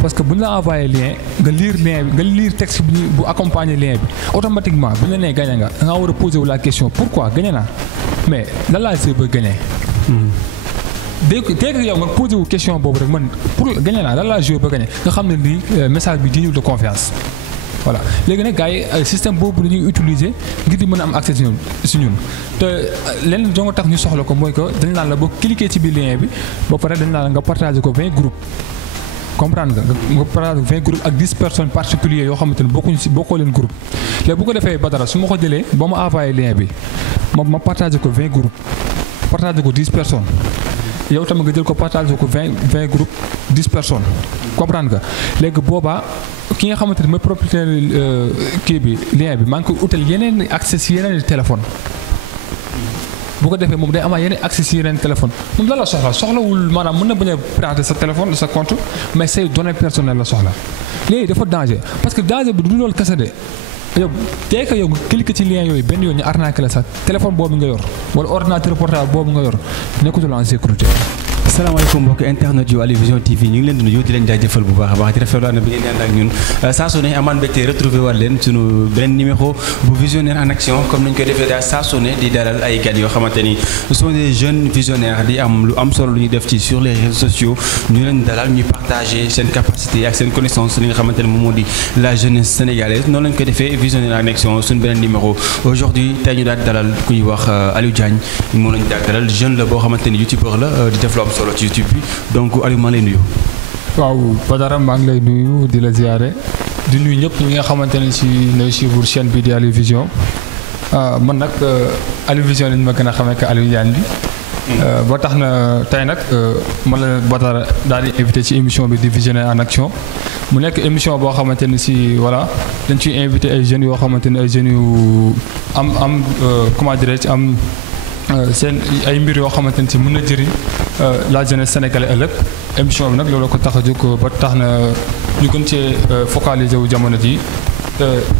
parce que bu ñu la envoyé lien nga lire lien bi nga lire texte bi bu accompagner lien bi automatiquement bu ñu la nee gagné nga da ngaa war a poser wu la question pourquoi gagné naa mais lan laa see ba gagné. dès que yow nga posé wu question boobu rek man pour gagné naa lan laa joué ba gagné nga xam ne nii message bi digne de confiance. voilà léegi nag gars yi système boobu la ñuy utiliser ngir di mën a am accès si ñun te lenn doo nga tax ñu soxla ko mooy que dañ naan la boo cliquer ci biir lien bi ba pare dañ naan la nga partager ko 20 groupes comprendre nga partager ko 20 groupes ak 10 personnes particuliers yoo xamante ne bokkuñu si bokkoo leen groupe léegi bu ko defee ba dara su ma ko jëlee ba ma envoyé lien bi ma partager ko 20 groupes partager ko 10 personnes yow tamit nga jël ko partager ko 20 groupes 10 personnes comprendre nga léegi boobaa ki nga xamante ne mooy propriétaire kii bi lien bi maa ngi koy utal yeneen accès si yeneen téléphone bu ko defee moom day amaat yeneen accès si yeneen téléphone moom la soxlawul maanaam mën na bañ a pirater sa téléphone sa compte mais say données personnelles la soxla léegi dafa danger parce que danger bi du loolu kese de yow tey que yow nga cliquer ci lien yooyu benn yoon ñu arnaqué la sax téléphone boobu nga yor wala ordinateur portable boobu nga yor nekkutul en sécurité. asalaamaaleykum mbokk internet yu Aliou Vision TV ñu ngi leen di nuyu di leen jaajëfal bu baax a baax di rafetlu ànd bi ngeen di ànd ak ñun saa su ne amaan mbégte retrouvé war leen sunu beneen numéro bu visionnaire en action comme nañu koy defee daal saa su ne di dalal ay gan yoo xamante ni ce sont des jeunes visionnaires di am lu am solo lu ñuy def ci sur les réseaux sociaux ñu leen dalal ñuy partager seen capacité ak seen connaissance li nga xamante ne moom moo di la jeunesse sénégalaise noonu lañu koy defee visionnaire en action suñu beneen numéro aujourd'hui tey ñu daal dalal ku ñuy wax Aliou Diagne moom lañu daal dalal jeune la boo xamante ni youtubeur la di def lu am solo ci YouTube bi donc Aliou maa lay nuyu. waaw Badara maa ngi lay nuyu di la ziare di nuyu ñëpp ñi nga xamante ne si nay suivre chaîne bi di Aliou Vision man nag Aliou Vision lañ ma gën a xamee que Aliou Diagne bi. ba tax na tey nag man la Badara daal di invité ci émission bi di Visionnaire en action mu nekk émission boo xamante ne si voilà dañ ciy invité ay jeunes yoo xamante ne ay jeunes yu am comment dirais-je am. seen ay mbir yoo xamante ne si mën na jëriñ la jeunesse sénégalaise ëllëg émission bi nag loolu ko tax a jóg ba tax na ñu gën cee focaliser wu jamono ji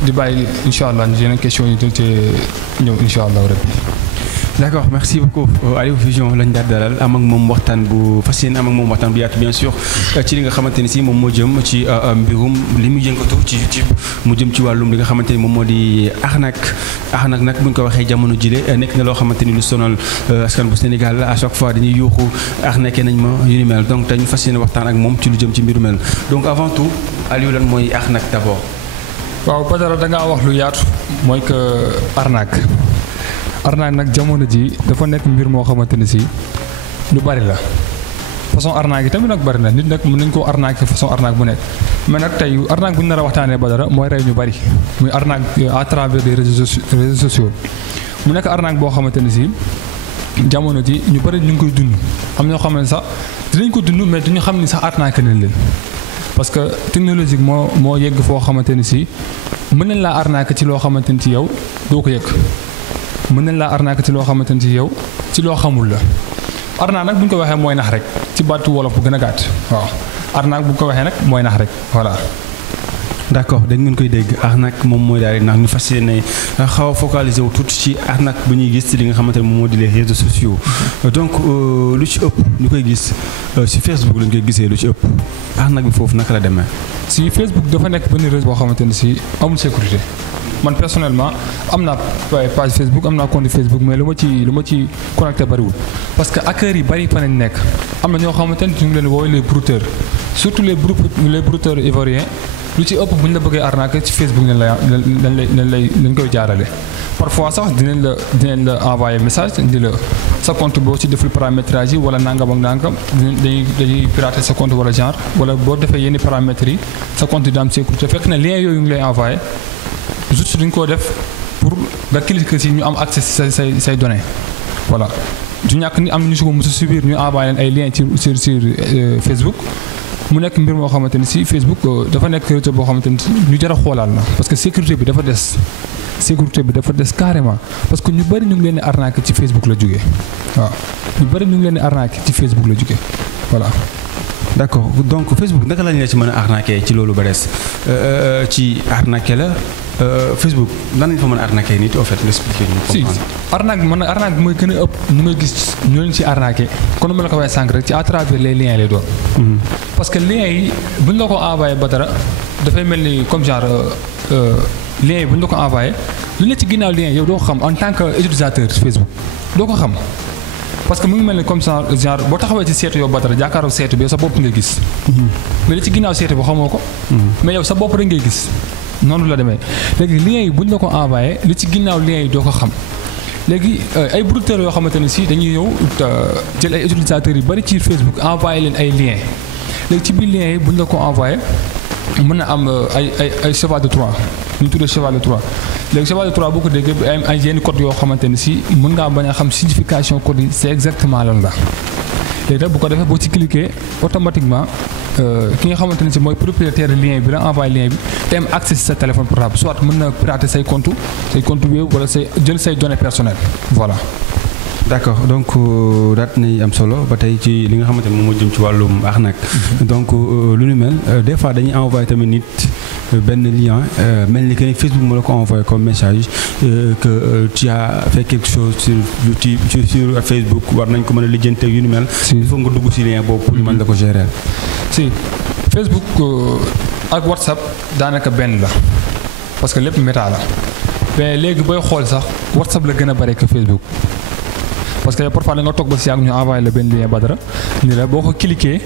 di bàyyi incha allah yeneen question yi jël cee ñëw incha allah rabbi. d'accord merci beaucoup Aliou Vision lañ daal dalal am ak moom waxtaan bu fas yéene am ak moom waxtaan bu yaatu bien sûr ci li nga xamante ni si moom moo jëm ci mbirum li mu yëngatu ci YouTube mu jëm ci wàllum li nga xamante ni moom moo di arnaque nag bu ñu ko waxee jamono jile nekk na loo xamante ni lu sonal askan bu Sénégal à chaque fois dañuy yuuxu arnaqué nañ ma yu ni mel donc dañu fas yéene waxtaan ak moom ci lu jëm ci mbiru mel donc avant tout Aliou lan mooy arnaque d'abord. waaw Badara da ngaa wax lu yaatu mooy que arnaque nag jamono ji dafa nekk mbir moo xamante ne si lu bari la façon arnaque yi tamit nag bari na nit nag mën nañ koo arnaque façon arnaque bu nekk mais nag tey arnaque bu ñu nar a waxtaanee Badara mooy rey ñu bari muy arnaque à travers des réseaux sociaux mu nekk arnaque boo xamante ne si jamono ji ñu bari ñu ngi koy dund am ñoo xam ne sax dinañ ko dund mais duñu xam ni sax arnaque nañ leen parce que technologie moo yegg foo xamante ni si mën nañ laa arnaque ci loo xamante ni ci yow doo ko yëg mën nañ laa arnaque ci loo xamante ni ci yow ci loo xamul la arnaque nag bu ñu ko waxee mooy nax rek ci baatu wolof bu gën a gàtt waaw arnaque bu ñu ko waxee nag mooy nax rek voilà. d'accord dañ ngeen koy dégg arnaque moom mooy daal di nax ñu fas yéene xaw a focaliser wu tuuti ci arnaque bu ñuy gis ci li nga xamante ne moom moo di les réseaux sociaux donc lu ci ëpp ñu koy gis ci Facebook lañ koy gisee lu ci ëpp arnaque bi foofu naka la demee. si Facebook dafa nekk benn réseau boo xamante ne si amul sécurité man personnellement am naa page Facebook am naa compte Facebook mais lu ma ci connecté bariwul parce que hackers yi bari fa nañ nekk am na ñoo xamante ne ñu ngi leen woowee les brouteurs surtout les brouteurs ivoiriens. lu ci ëpp bu ñu la bëggee arnaquer ci Facebook lañ koy jaarale parfois sax dinañ la envoyer message di la sa compte boo ci deful paramétrage yi wala nangam ak nangam dañuy pirater sa compte wala genre wala boo defee yenn paramètres yi sa compte di am sécurité fekk na lien yooyu ngi lay envoyer juste duñ koo def pour nga cliquer si ñu am accès si say données voilà du ñàkk ni am ñu si ko mos a subir ñu envoyer leen ay liens sur Facebook. mu nekk mbir moo xamante ni si Facebook dafa nekk réseau boo xamante ni ñu jar a xoolaal la parce que sécurité bi dafa des carrément parce que ñu bëri ñu ngi leen di arnaquer ci Facebook la jógee waaw ñu bëri ñu ngi leen di arnaquer ci Facebook la jógee voilà. d'accord donc Facebook naka la ñu ci mën a arnaquer ci loolu ba des ci arnaquer la Facebook lan lañ fa mën a arnaquer nit en fait nga expliquer ñu. si arnaque bi mooy gën a ëpp ñu may gis ñu leen ci arnaquer kon ma la ko waxee sànq rek ci à travers les liens lay doon. parce que liens yi buñ la ko envoyé ba dara dafay mel ni comme genre lien yi buñ la ko envoyé lu ne ci ginnaaw lien yow doo ko xam en tant que utilisateur Facebook doo ko xam. parce que mu ngi mel ni comme ça genre boo taxawee ci seetu yow Badara jàkkaarloo seetu bi yow sa bopp ngay gis. mais li ci ginnaaw seetu bi xamoo ko. mais yow sa bopp rek ngay gis noonu la demee léegi liens yi buñ la ko envoyé li ci ginnaaw liens yi doo ko xam léegi ay brouteurs yoo xamante ne si dañuy ñëw jël ay utilisateurs yu bari ci Facebook envoyé leen ay liens léegi ci biir liens yi buñ la ko envoyé mën na am ay cheval de Troie ñu tuddee cheval de Troie. léegi cheval de Troie boo ko déggee ay yenn code yoo xamante ne si mën ngaa bañ a xam signification code yi c'est exactement lan la léegi nag bu ko defee boo ci cliquer automatiquement ki nga xamante ne si mooy propriétaire lien bi la envoyé lien bi te am accès si sa téléphone portable soit mën na pirater say compte Wave wala jël say données personnelles voilà. d'accord donc daat nañ am solo ba tey ci li nga xamante ne moom moo jëm ci wàllum arnaque donc lu nu mel des fois dañuy envoyé tamit nit benn lien mel ni que ni Facebook moo la ko envoyé comme message que tu as fait quelque chose sur Facebook war nañ ko mën a lijjante yu nu mel. il faut nga dugg ci lien boobu pour ñu mën la ko gérer. si Facebook ak WhatsApp daanaka benn la parce que lépp méta la mais léegi booy xool sax WhatsApp la gën a bare que Facebook. parce que parfois da nga toog ba si yàgg ñu envoyé la benn lien Badara ni la boo ko cliquer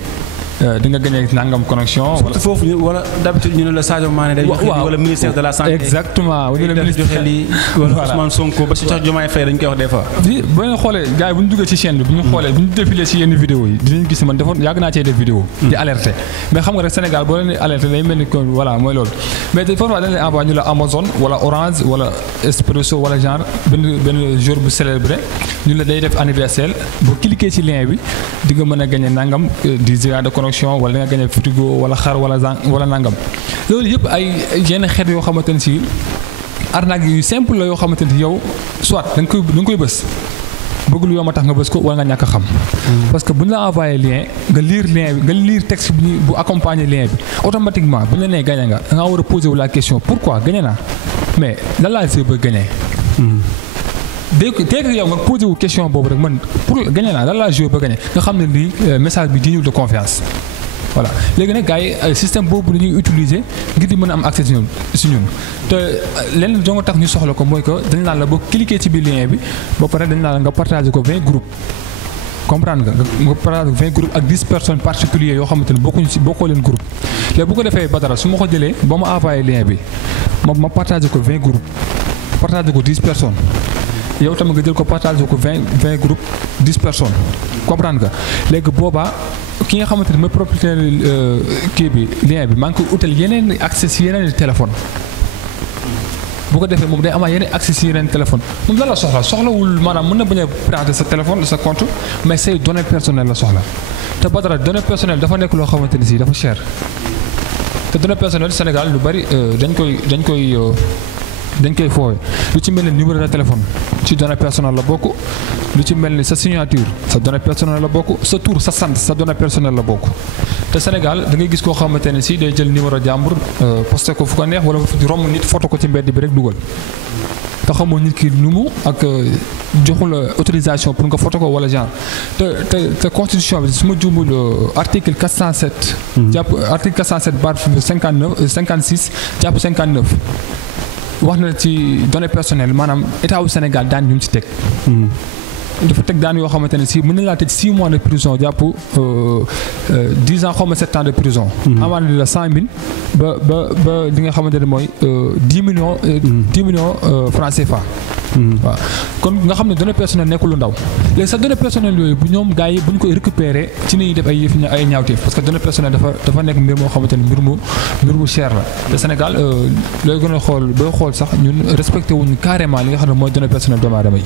di nga gagné nangam connexion. surtout foofu wala d'habitude ñu ne la Sadio Mané day joxe lii wala ministère de la santé. exactement wala ministère joxe lii wala Ousmane Sonko ba si tax Diomaye Faye dañ koy wax des fois. oui boo leen xoolee gars yi bu ñu duggee ci chaîne bi bu ñu xoolee bu ñu défilé ci yenn vidéo yi dinañ gis man defoon yàgg naa cee def vidéo di alerté mais xam nga rek Sénégal boo leen di alerté day mel ni que voilà mooy loolu mais parfois dañ lay envoyé ñu la Amazon wala Orange wala Expresso wala genre benn jour bu célébré ñu la day def anniversaire boo cliquer ci lien bi di nga mën a gagné nangam 10 giga de connexion wala nga gagné frigo wala xar wala nangam loolu yëpp ay yenn xeet yoo xamante ne si arnaque yu simple la yoo xamante ne yow soit da nga koy bës bëgg lu yomb a tax nga bës ko wala nga ñàkk a xam. parce que bu ñu la envoyé lien nga lire texte bu accompagner lien bi automatiquement bu ñu la nee gagné nga da ngaa war a poser wu la question pourquoi gagné naa mais lan laa see ba gagné. dès que yow nga posé wu question boobu rek man pour gagné naa lan laa joué ba gagné nga xam ne lii message bi digne de confiance voilà léegi nag gars yi système boobu la ñuy utiliser ngir di mën a am accès si ñun te lenn doo nga tax ñu soxla ko mooy que dañ naan la boo cliquer ci biir lien bi ba pare dañ naan la nga partager ko 20 groupes comprendre nga partager ko 20 groupes ak 10 personnes particulières yoo xamante ne bokkoo leen groupe léegi bu ko defee Badara su ma ko jëlee ba ma envoyé lien bi ma partager ko 20 groupes partager ko 10 personnes. yow tamit nga jël ko partage ko 20 groupes 10 personnes comprendre nga léegi boobaa ki nga xamante ne mooy propriétaire kii bi lien bi maa ngi koy utal yeneen accès si yeneen téléphone bu ko defee moom day amaat yeneen accès si yeneen téléphone moom lan la soxlawul maanaam mën na bañ a pirater sa téléphone sa compte mais say données personnelles la soxla te Badara données personnelles dafa nekk loo xamante ne si dafa cher te données personnelles Sénégal lu bari dañ koy foowee lu ci mel ni numéro de téléphone ci données personnelles la bokk lu ci mel ni sa signature sa donnée personnelle la bokk sa tur sa sant sa donnée personnelle la bokk te Sénégal da ngay gis koo xamante ne si day jël numéro jàmbur posté ko fu ko neex wala romb nit photo ko ci mbedd bi rek dugal te xamoo nit ki nu mu ak joxul autorisation pour nga photo ko wala genre te constitution bi su ma juumul article 407 jàpp article 407 bar 59 56 jàpp 59 wax na ci données personnelles maanaam état wu Sénégal daan ñu ci teg. dafa teg daan yoo xamante ne si mën na laa tëj 6 mois de prison jàpp 10 ans xaw ma 7 ans de prison. amende la 100 000 ba li nga xamante ne mooy 10 millions. 10 millions francs CFA. waaw kon nga xam ne données personnelles nekkul lu ndaw léegi sa données personnelles yooyu bu ñoom gars yi bu ñu koy récupérer ci ni ñuy def ay ñaawteef parce que données personnelles dafa nekk mbir moo xamante ne mbir mu cher la te Sénégal looy gën a xool booy xool sax ñun respecté wuñu carrément li nga xam ne mooy données personnelles doomu aadama yi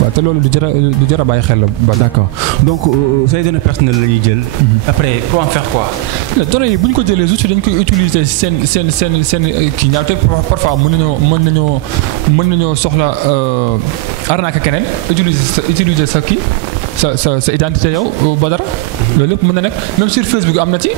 waaw te loolu du jar a bàyyi xel la ba. D'accord donc say données personnelles la ñuy jël. après pour en faire quoi. données yi bu ñu ko jëlee juste dañ koy utiliser seen kii ñaawteef parfois mën nañoo soxla arnaque keneen utiliser sa kii sa identité yow Badara. loolu lépp mën na nekk même sur Facebook am na ci.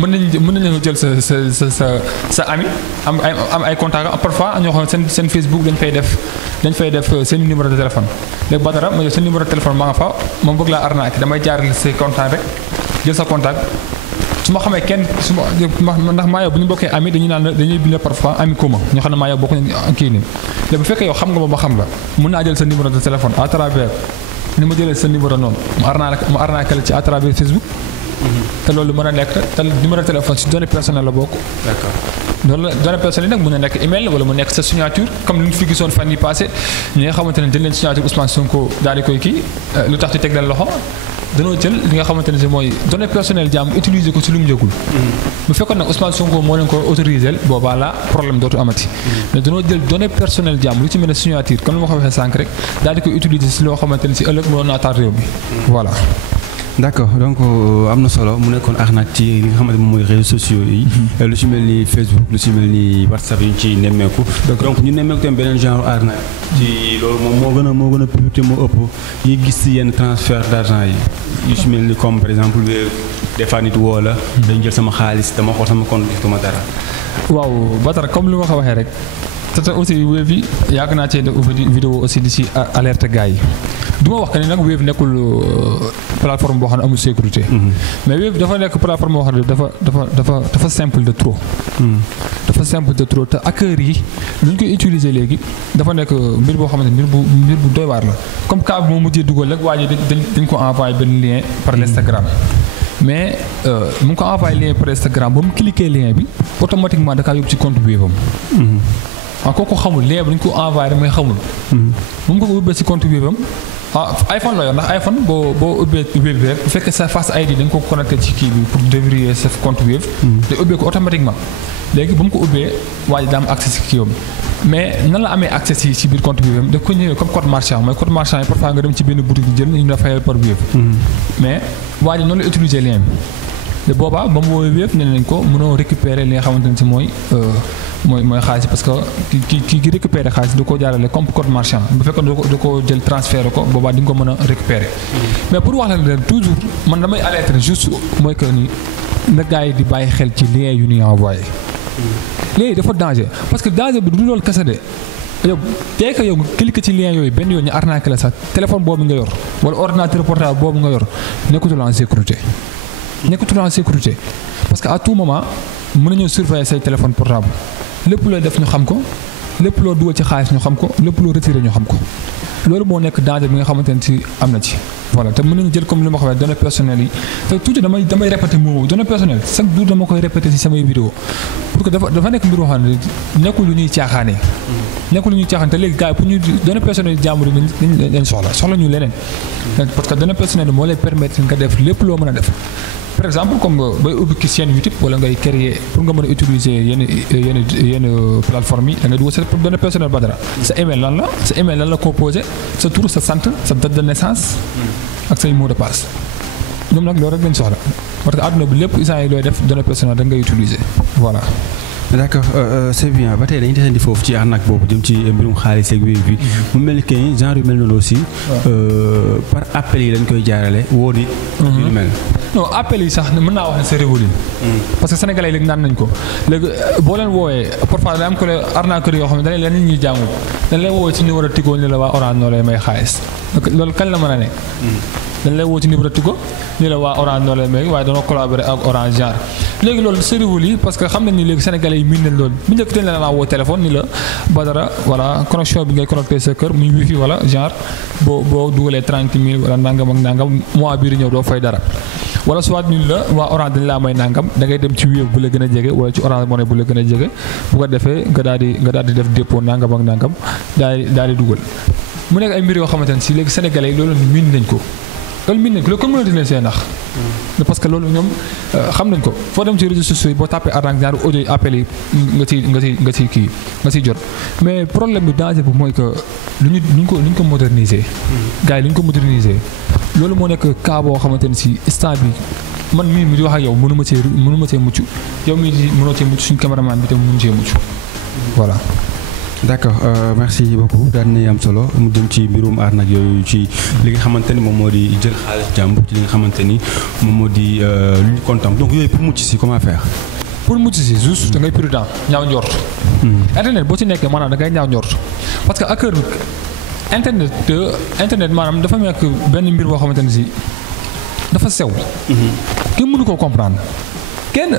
mën nañu jël sa ami am ay contacts parfois ñoo xam ne seen Facebook dañ fay def seen numéro de téléphone léegi Badara ma jël seen numéro de téléphone maa nga fa moom bëgg laa arnaquer damay jaarale say contact rek jël sa contact su ma xamee kenn ndax maa yow bu ñu bokkee ami dañuy bind parfois ami commun ñoo xam ne maa yow bokk nañ kii nii léegi bu fekkee yow xam nga ma xam la mën naa jël sa numéro de téléphone à travers ni ma jëlee sa numéro noonu mu arnaquer la ci à travers Facebook. te loolu mën a nekk te numéro de téléphone si données personnelles la bokk. d'accord loolu données personnelles nag mën na nekk email wala mu nekk sa signature comme li ñu fi gisoon fan yi passé ñi nga xamante ne jël leen signature Ousmane Sonko daal di koy kii lu tax di teg leen loxo danoo jël li nga xamante ne si mooy données personnelles jàmm utiliser ko si lu mu jëgul. bu fekkoon nag Ousmane Sonko moo leen ko autorisé boobaa la problème dootu amati. mais danoo jël données personnelles jàmm lu ci mel ne signature comme ni ma ko waxee sànq rek daal di koy utiliser si loo xamante ne si ëllëg mënoon naa taal réew mi voilà. d'accord donc am na solo mu nekkoon arnaque ci li nga xamante moom mooy réseaux sociaux yi. lu ci mel ni Facebook lu ci mel ni WhatsApp yi ñu ciy nemmeeku. donc ñu nemmeeku tamit beneen genre arnaque. ci loolu moom moo gën a publicité moo ëpp yi gis ci yenn transfert d'argent yi. yu ci mel ni comme par exemple des fois nit woo la. dañu jël sama xaalis dama xool sama compte gisuma dara. waaw Badara comme li ma ko waxee rek. te aussi Wave bi yàgg naa cee def vidéo aussi di ci alerte gars yi du ma wax que ni nag Wave nekkul plateforme boo xam ne amul sécurité. mais Wave dafa nekk plateforme boo xam ne dafa simple de trop. dafa simple de trop te hackers yi lu ñu koy utiliser léegi dafa nekk mbir boo xamante ne mbir bu doy waar la comme cas bi moo mujjee dugal rek waa ji dañ ko envoyé benn lien par l'Instagram. mais mu ngi ko envoyé lien par Instagram ba mu cliquer lien bi automatiquement da kaa yóbbu ci compte Wave am. kooku xamul lien bi dañ ko envoyé rek mooy xamul. bu mu ko ubbee si compte Wave am iPhone la yor ndax iPhone boo ubbee Wave bi rek bu fekkee sa Face ID dañ ko connecté ci kii bi pour vérifier sa compte Wave. day ubbee ko automatiquement léegi bu mu ko ubbee waa ji daa am accès si kii am mais nan la amee accès si biir compte Wave am da ko ñëwee comme code marchand mooy code marchand yi parfois nga dem ci benn boutique jël ñu la fayal par Wave. mais waa ji noonu la utiliser lien bi te boobaa ba mu woowee Wave ne nañ ko mënoo récupérer li nga xamante ne si mooy xaalis parce que ki récupérer xaalis da koo jaarale comme code marchand bu fekkoon da ko jël transféré ko boobaa di nga ko mën a récupérer. mais pour wax leen toujours man damay alerter juste mooy que ni na gars yi di bàyyi xel ci lien yu ñuy envoyé. léegi dafa danger parce que danger bi du loolu kese de yow tey que yow nga cliquer ci lien yooyu benn yoon ñu arnaqué la sax téléphone boobu nga yor wala ordinateur portable boobu nga yor nekkatul en sécurité parce que à tout moment mën nañoo surveiller say téléphone portable lépp looy def ñu xam ko lépp loo dugal ci xaalis ñu xam ko lépp loo retiré ñu xam ko loolu moo nekk danger bi nga xamante ne ci am na ci. voilà te mën nañu jël comme li ma ko waxee données personnelles yi te toujours damay répété mot données personnelles chaque jour dama koy répété ci samay vidéo pour que dafa nekk mbir boo xam ne nekkul lu ñuy caaxaanee. nekkul lu ñuy caaxaan te léegi gars yi pour ñu données personnelles yi jàmbur yi dañ soxla ñu leneen. parce que données personnelles moo lay permettre nga def lépp loo mën a def. par exemple comme bay ubbi ki chaîne YouTube wala ngay créer pour nga mën a utiliser yenn plateforme yi da ngay dugal sa données personnelles Badara sa email lan la composé sa tur sa sant sa date de naissance ak say mot de passe ñoom nag loolu rek lañ soxla parce que àdduna bi lépp isaan yi looy def données personnelles da ngay utiliser voilà. d'accord c'est bien ba tey dañuy desandi foofu ci arnaque boobu jëm ci mbirum xaalis ak Wave bi mu mel ni que genre yu mel noonu aussi par appel yi lañ koy jaarale woo di yu mel non appel yi sax mën naa wax ne c'est révolu parce que sénégalais yi léegi naan nañ ko léegi boo leen woowee parfois da am ko le arnaqueur yoo xam ne dañ leen nit ñuy jàngul dañ lay woowee ci numéro Tigo ni la waa Orange noo lay may xaalis loolu kañ la mën a ne dañ lay woo ci numéro Tigo ni la waa Orange noo lay may waaye dañoo collaborer ak Orange genre léegi loolu c'est révolu parce que xam nañ ni léegi sénégalais yi miin nañ loolu bu njëkk dañ la woo téléphone ni la Badara voilà connexion bi ngay connecté sa kër muy wifi wala genre boo dugalee 30 000 wala nangam ak nangam mois bii di ñëw doo fay dara wala soit ñu la waa Orange dañ laa may nangam da ngay dem ci Wave bu la gën a jege wala ci Orange Money bu la gën a jege bu ko defee nga daal di def dépôt nangam ak nangam daal di dugal mu nekk ay mbir yoo xamante ne si léegi sénégalais yi loolu miin nañ ko loolu comme mënati leen see nax parce que loolu ñoom xam nañ ko foo dem ci réseaux sociaux yi boo tapé arnaque genre audio yi appel yi nga ciy jot mais problème bi danger bu mooy que lu ñu ko moderniser gars yi lu ñu ko moderniser loolu moo nekk cas boo xamante ne si instant bi man mii mi di wax ak yow mënu ma cee mucc yow mii di mënoo cee mucc suñu caméraman bi tam mënu cee mucc voilà. d'accord merci beaucoup daan nañu am solo mu jëm ci mbirum arnaque yooyu ci li nga xamante ni moom moo di jël xaalis jàmbur ci li nga xamante ni moom moo di lu ñu kontaan donc yooyu pour mucc si comment faire. pour mucc si juste da ngay prudent ñaaw njort. internet boo ci nekkee maanaam da ngay ñaaw njort parce que ak internet maanaam dafa nekk benn mbir boo xamante ne si dafa sew. kenn mënu koo comprendre kenn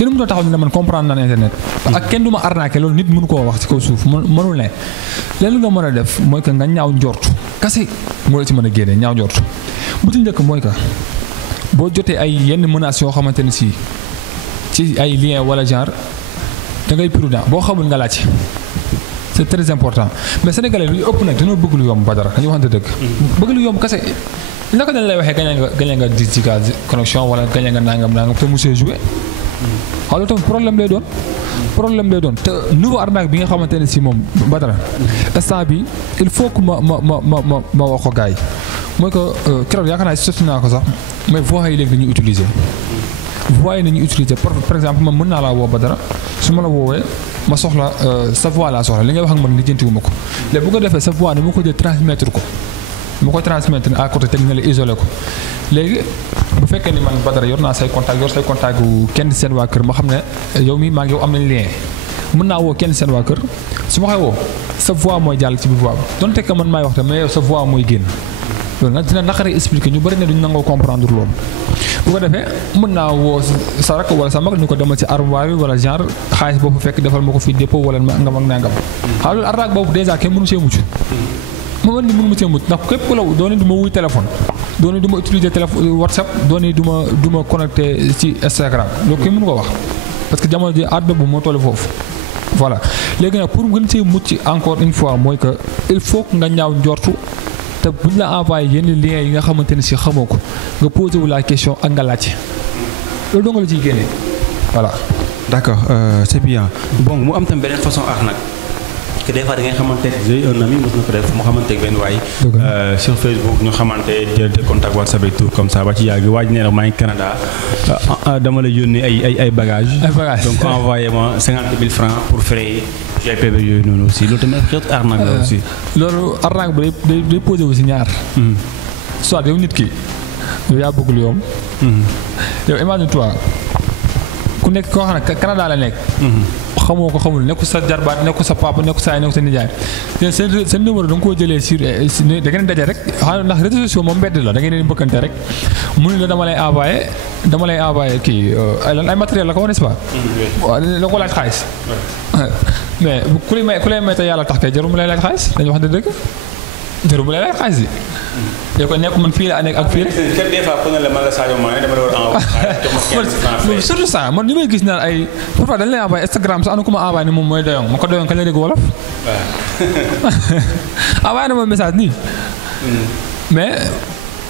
mënu taxaw ni la man comprendre naan internet. ak kenn du ma arnaqué loolu nit mënu koo wax ci kaw suuf mënul ne. leen nga mën a def mooy que nga ñaaw njort kese moo la ci mën a génne ñaaw njort bu ci njëkk mooy que boo jotee ay yenn menaces yoo xamante ne si ci ay lien wala genre da ngay prudent boo xamul nga laaj. c'est très important mais sénégalais lu ëpp nag dañoo bëgg lu yomb Badara dañu waxante dëgg. bëgg lu yomb kese naka dañ lay waxee gañe nga 10 giga connexion wala gañe nga nangam te monsieur joué. loolu tamit problème lay doon te nouveau arnaque bi nga xamante ne si moom Badara instant bi il faut que ma wax ko gars yi mooy que keroog yaakaar naa sotti naa ko sax mais voies yi léegi dañuy utiliser. voies yi nañuy utiliser par exemple man mën naa laa woo Badara su ma la woowee ma soxla sa voix laa soxla li ngay wax ak man lijjantiwuma ko léegi bu ko defee sa voix ne ma ko jël transmettre ko ma ko transmettre à côté teg na la isolé ko léegi bu fekkee ni man Badara yor naa say contact yor say contact gu kenn seen waa kër ma xam ne yow mi maa ngi yow am nañ lien mën naa woo kenn seen waa kër su ma koy woo sa voix mooy jàll ci biir voix bi donte que man maay wax te mais yow sa voix mooy génn loolu nag dina naqaree expliquer ñu bëri ne duñu nangoo comprendre loolu bu ko defee mën naa woo sa rakk wala sa mag ñu ko demal ci armoire bi wala genre xaalis boobu fekk defal ma ko fii dépôt wala ngam ak nangam xaaral loolu arnaque boobu dèjà kenn mënu see mucc ma ni mënu ma see mucc ndax képp ku la doone du ma wuy téléphone doone du ma utiliser téléphone WhatsApp doone du ma connecté ci Instagram loolu kenn mënu ko wax parce que jamono ji àdduna bu moo toll foofu voilà léegi nag pour gën see mucc encore une fois mooy que il faut que nga ñaaw njortu te buñ la envoyé yenn liens yi nga xamante ne si xamoo ko nga posé wu la question ak nga laajte loolu dong la ciy génnee voilà. d'accord c'est bien bon mu am tam beneen façon arnaque que des fois da ngay xamante ne j'ai un ami mos na ko def mu xamante ak benn waay sur Facebook ñu xamante jël contact WhatsApp et tout comme ça ba ci yàgg waaj nee na maa ngi Canada dama la yónnee ay bagages. Donc envoyé ma 50 000 francs pour frais GPV yooyu noonu aussi loolu tamit xeetu arnaque la aussi. loolu arnaque bi day posé wu si ñaar. soit yow nit ki yow yaa bëgg lu yomb. yow imagine toi ku nekk koo xam ne Canada la nekk. xamoo ko xamul nekku sa jarbaat nekku sa papa nekku sa yaay nekku sa nijaay seen numéro da nga koo jëlee sur da ngeen daje rek xam ndax réseaux sociaux moom mbedd la da ngeen di mbëkkante rek mu ne la dama lay envoyé kii ay matériel la ko n'est-ce pas. la ko laaj xaalis. mais ku lay may te yàlla tax kay jarul mu lay laaj xaalis dañu wax dëgg jarul mu lay laaj xaalis yi. yow ko nekk man fii la nekk ak fii rek. des fois ku ne la man la Sadio Mané dama la war a envoyé. surtout ça man li may gis naan ay parfois dañ lay envoyé Instagram sax am na ku ma envoyé ni moom mooy doyong ma ko doyong kañ la dégg wolof. envoyé na ma message nii. mais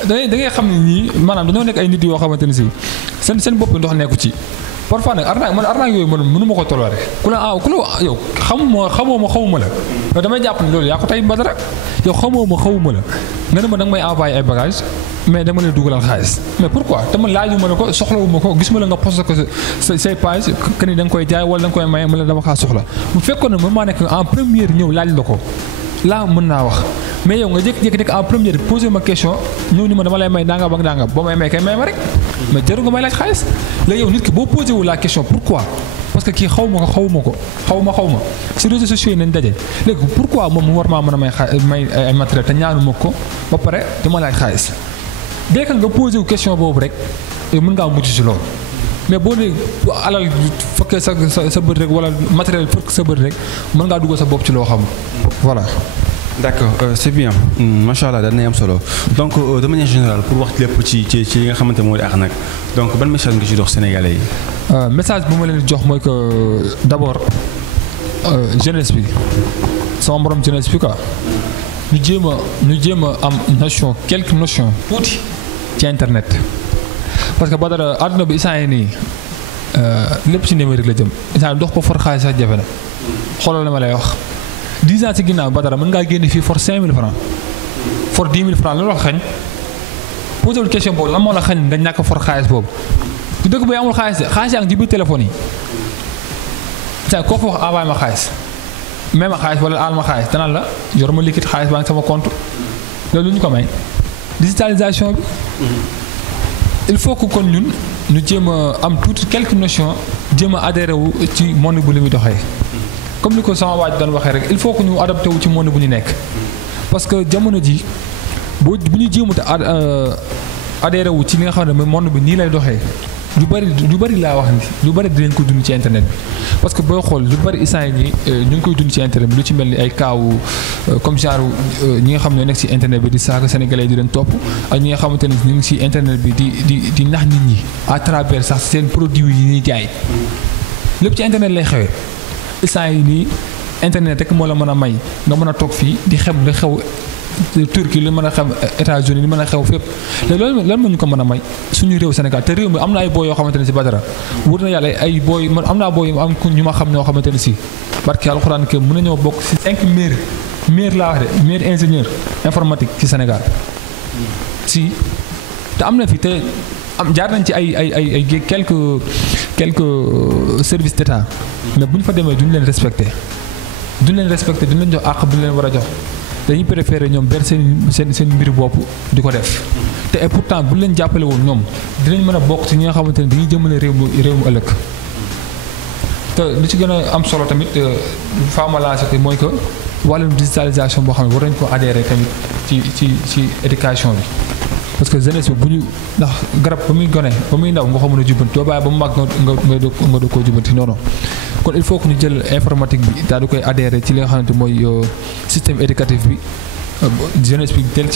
da ngay xam ne ñii maanaam dañoo nekk ay nit yoo xamante ne si seen bopp ndox nekku ci. parfois nag arnaque yooyu man mënu ma ko toléré ku la yow xamuma la mais damay jàpp ne loolu yaa ko tey Badara yow xamuma la nga ne ma danga may envoyé ay bagages mais dama lay dugalal xaalis mais pourquoi te man laajuma la ko soxlawuma ko gis ma la nga posté ko say page que ni da nga koy jaay wala da nga koy maye ma la dama kaa soxla bu fekkoon ne man maa nekk en première ñëw laaj la ko laa mën naa wax mais yow nga jékki-jékki nekk en première posé ma question ñëw ni ma dama lay may nangam ak nangam boo may kay may ma rek mais jarul nga may laaj xaalis léegi yow nit ki boo posé wu la question pourquoi parce que kii xaw ma si réseaux sociaux yi nañ daje léegi pourquoi moom mu war maa mën a may ay matériel te ñaanu ma ko ba pare dama laaj xaalis dès que nga posé wu question boobu rek yow mën ngaa mucc si loolu mais boo dee alal fekkee sa bët rek wala matériel fekk sa bët rek mën ngaa dugal sa bopp ci loo xam voilà. d'accord c'est bien macha allah dañ am solo donc de manière générale pour wax lépp ci li nga xamante moo di arnaque donc ban message nga ci dox sénégalais yi. message bu ma leen jox mooy que d'abord jeunesse bi sama morom jeunesse bi quoi ñu jéem a am notion quelques notions tuuti ci internet parce que Badara àdduna bi instant yii nii lépp ci numérique la jëm instant dox ko for xaalis sax jafe na xoolal na ma lay wax. 10 ans ci ginnaaw Badara mën ngaa génne fii for 5000 francs for 10 000 francs loolu la xañ posé wul question boobu lan moo la xañ nga ñàkk for xaalis boobu du dëgg bay amul xaalis yaa ngi ci biir téléphone yi saa koo fa wax envoyé ma xaalis même xaalis wala aal ma xaalis danaan la yor ma liquide xaalis baa ngi sama compte loolu lu ñu ko may digitalisation bi. il faut que kon ñun ñu jéem a am tuuti quelques notions jéem a adhéré wu ci monde bu li muy doxee comme ni ko sama waaj doon waxee rek il faut que ñu adapté wu ci monde bu ñu nekk parce que jamono ji bu ñu jéemut adhéré wu ci li nga xam ne mooy monde bi nii lay doxee lu bari laa wax ni lu bari dinañ ko dund ci internet bi parce que booy xool lu bari instant yi nii ñu ngi koy dund ci internet bi lu ci mel ni ay kaawu comme genre ñi nga xam ne nekk ci internet bi di saaga sénégalais di leen topp ak ñi nga xamante ne ñu ngi ci internet bi di nax nit ñi à travers sax seen produit yi ñuy jaay lépp ci internet lay xewee instant yi nii internet rek moo la mën a may nga mën a toog fii di xem li xew Turquie li mën a xam États-Unis li mën a xew fépp léegi loolu lan moo ñu ko mën a may suñu réew Sénégal te réew mi am na ay booy yoo xamante ne si Badara wóor na yàlla ay booy man am naa booy am ñu ma xam ñoo xamante ne si barke alxuraan ke mën nañoo bokk si 5 meilleurs laa wax de meilleurs ingénieur informatique ci Sénégal si te am na fi te am jaar nañ ci ay quelques services d'État mais bu ñu fa demee duñu leen respecté duñu leen jox àq bu ñu leen war a jox dañuy préféré ñoom ber seen mbir bopp di ko def te et pourtant bu leen jàppale woon ñoom dinañ mën a bokk ci ñi nga xamante ne dañuy jëmale réew mu ëllëg te li ci gën a am solo tamit faamalancé te mooy que wàllum digitalisation boo xam ne war nañ ko adhéré tamit ci éducation bi parce que jeunesse bi bu ñu ndax garab ba muy gone ba muy ndaw nga ko mën a jubbanti doo bàyyi ba mu màgg nga doog koo jubbanti non non kon il faut que ñu jël informatique bi daal di koy adhéré ci li nga xamante mooy système éducatif bi jeunesse bi tel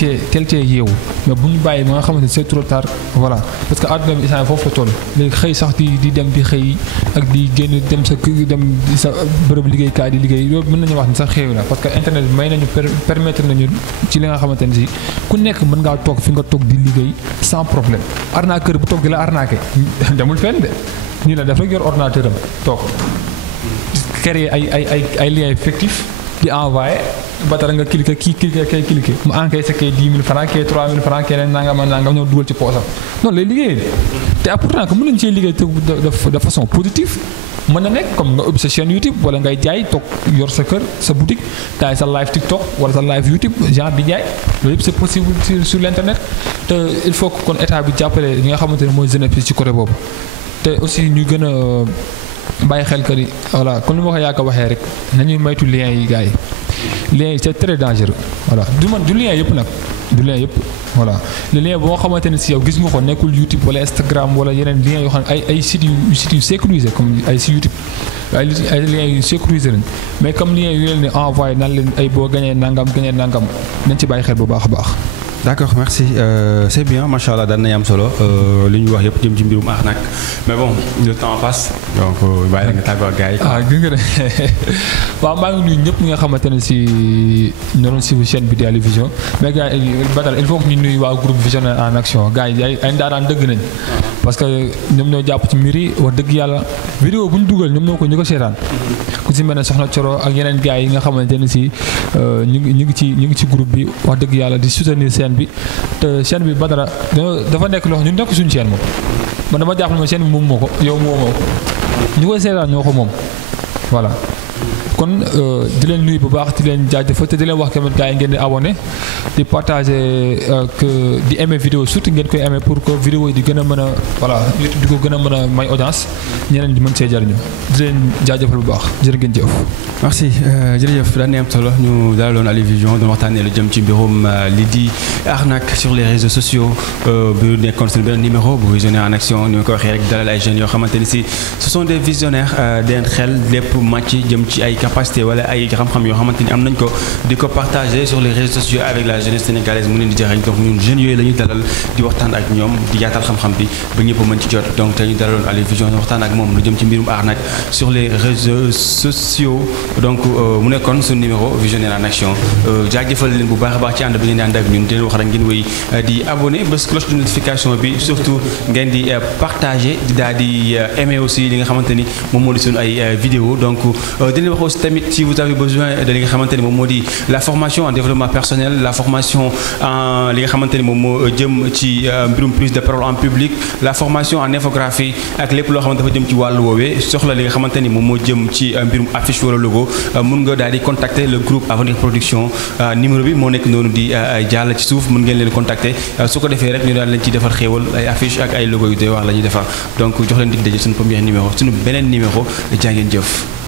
cee yeewu mais bu ñu bàyyi ba nga xamante c'est trop tard voilà parce que àdduna bi instant foofu la toll léegi xëy sax di dem di xëy ak di génn dem sa bërëb liggéeykaay di liggéey loolu mën nañu wax ni sax xeew na parce que internet bi may nañu permettre nañu ci li nga xamante ne si ku nekk mën ngaa toog fi nga toog di liggéey sans problème arnaqueur bu toog di la arnaqué demul fenn de nii la def rek yor ordinateur am toog créer ay liens fictifs di envoyé Badara nga cliquer kii cliquer mu encaissé kay 10 000 francs kay 3 000 francs keneen nangam ñëw dugal ci poosam noonu lay liggéeyee te pourtant que mën nañu cee liggéey de façon positive mën na nekk comme nga ubbi sa chaîne YouTube wala ngay jaay toog yor sa kër sa boutique taay sa live TikTok wala sa live YouTube genre di jaay loolu yëpp c'est possible sur l'internet te il faut que kon état bi jàppale ñi nga xamante ne mooy jeunesse bi ci côté boobu te aussi ñu gën a bàyyi xel que ni voilà comme ni ma ko yàgg a waxee rek nañuy moytu liens yi gars yi liens yi c'est très dangereux voilà du lien yëpp nag du lien yëpp voilà le lien boo xamante ne si yow gis nga ko nekkul YouTube wala Instagram wala yeneen liens yoo xam ne ay sites yu sécurisé comme ay si YouTube ay liens yu sécurisé lañ mais comme liens yu leen di envoyé naan leen ay boo gañee nangam nañ ci bàyyi xel bu baax a baax. D'accord, merci. C'est bien, machallah, daan nañ am solo li ñu wax yëpp jëm ci mbirum arnaque mais bon le temps passe donc bàyyi la nga tàggoo ak gars yi. gis nga ne waaw maa ngi nuyu ñëpp ñi nga xamante ne si ñoo doon suivre chaîne bi di Ali Vision mais gars yi Badara il faut que ñu nuyu waa groupe Visionnaire en action gars yi ay ndaanaan dëgg nañ parce que ñoom ñoo jàpp ci mbir yi wax dëgg yàlla vidéo bu ñu dugal ñoom ñoo ko seetaan ku si mel ne Soxna Coro ak yeneen gars yi nga xamante ne si ñu ngi ci groupe bi wax dëgg yàlla di soutenir chaîne bi te chaîne bi Badara dafa nekk loo xam ñu nekk suñu chaîne moom man dama jàpp ne ma chaîne bi moom moo ko yow moo ko ñu koy seetaan ñoo ko moom voilà kon di leen nuyu bu baax di leen jaajëfal te di leen wax tamit gars yi ngeen di abonné di partager que di aimer vidéo surtout ngeen koy aimer pour que vidéo yi di gën a mën a voilà YouTube di ko gën a mën a may audience ñeneen di mën see jariñu di leen jaajëfal bu baax jërë ngeen jëf. merci jërëjëf daan am solo ñu dalaloon Ali Vision doon waxtaanee lu jëm ci mbirum li di arnaque sur les réseaux sociaux bu nekkoon suñu benn numéro bu Visionnaire en action ni ma ko waxee rek dalal ay jeunes yoo xamante ni si ce sont des visionnaires den xel lépp màcc jëm ci ay capacité wala ay xam-xam yoo xamante ni am nañ ko di ko partager sur les réseaux sociaux avec la jeunesse sénégalaise mu leen di jariñ donc ñun jeunes yooyu la ñuy dalal di waxtaan ak ñoom di yaatal xam-xam bi ba ñëpp mën ci jot donc tey ñu dalaloon Ali Vision waxtaan ak moom lu jëm ci mbirum arnaque sur les réseaux sociaux donc mu nekkoon suñu numéro Visionnaire en action jaajëfal leen bu baax a baax ci ànd bi ngeen di ànd ak ñun di leen wax rek ngeen wéy di abonné bés cloche de notification bi surtout ngeen di partager di daal di aimer aussi li nga xamante ni moom moo di suñu ay vidéo donc di leen wax aussi tamit si vous avez besoin de li nga xamante ni moom moo di la formation en développement personnel la formation en li nga xamante ni moom moo jëm ci mbirum prise de parole en public la formation en infographie ak lépp loo xamante dafa jëm ci wàllu woowee soxla li nga xamante ni moom moo jëm ci mbirum affiche wala logo logo mun nga daal di contacter le groupe Avenir Production numéro bi moo nekk noonu di jàll ci suuf mun ngeen leen contacter su ko defee rek ñu daal leen ci defar xéewal ay affiche ak ay logo yu doy wax la ñuy defar donc jox leen dig daje suñu premier numéro suñu beneen numéro jaa ngeen jëf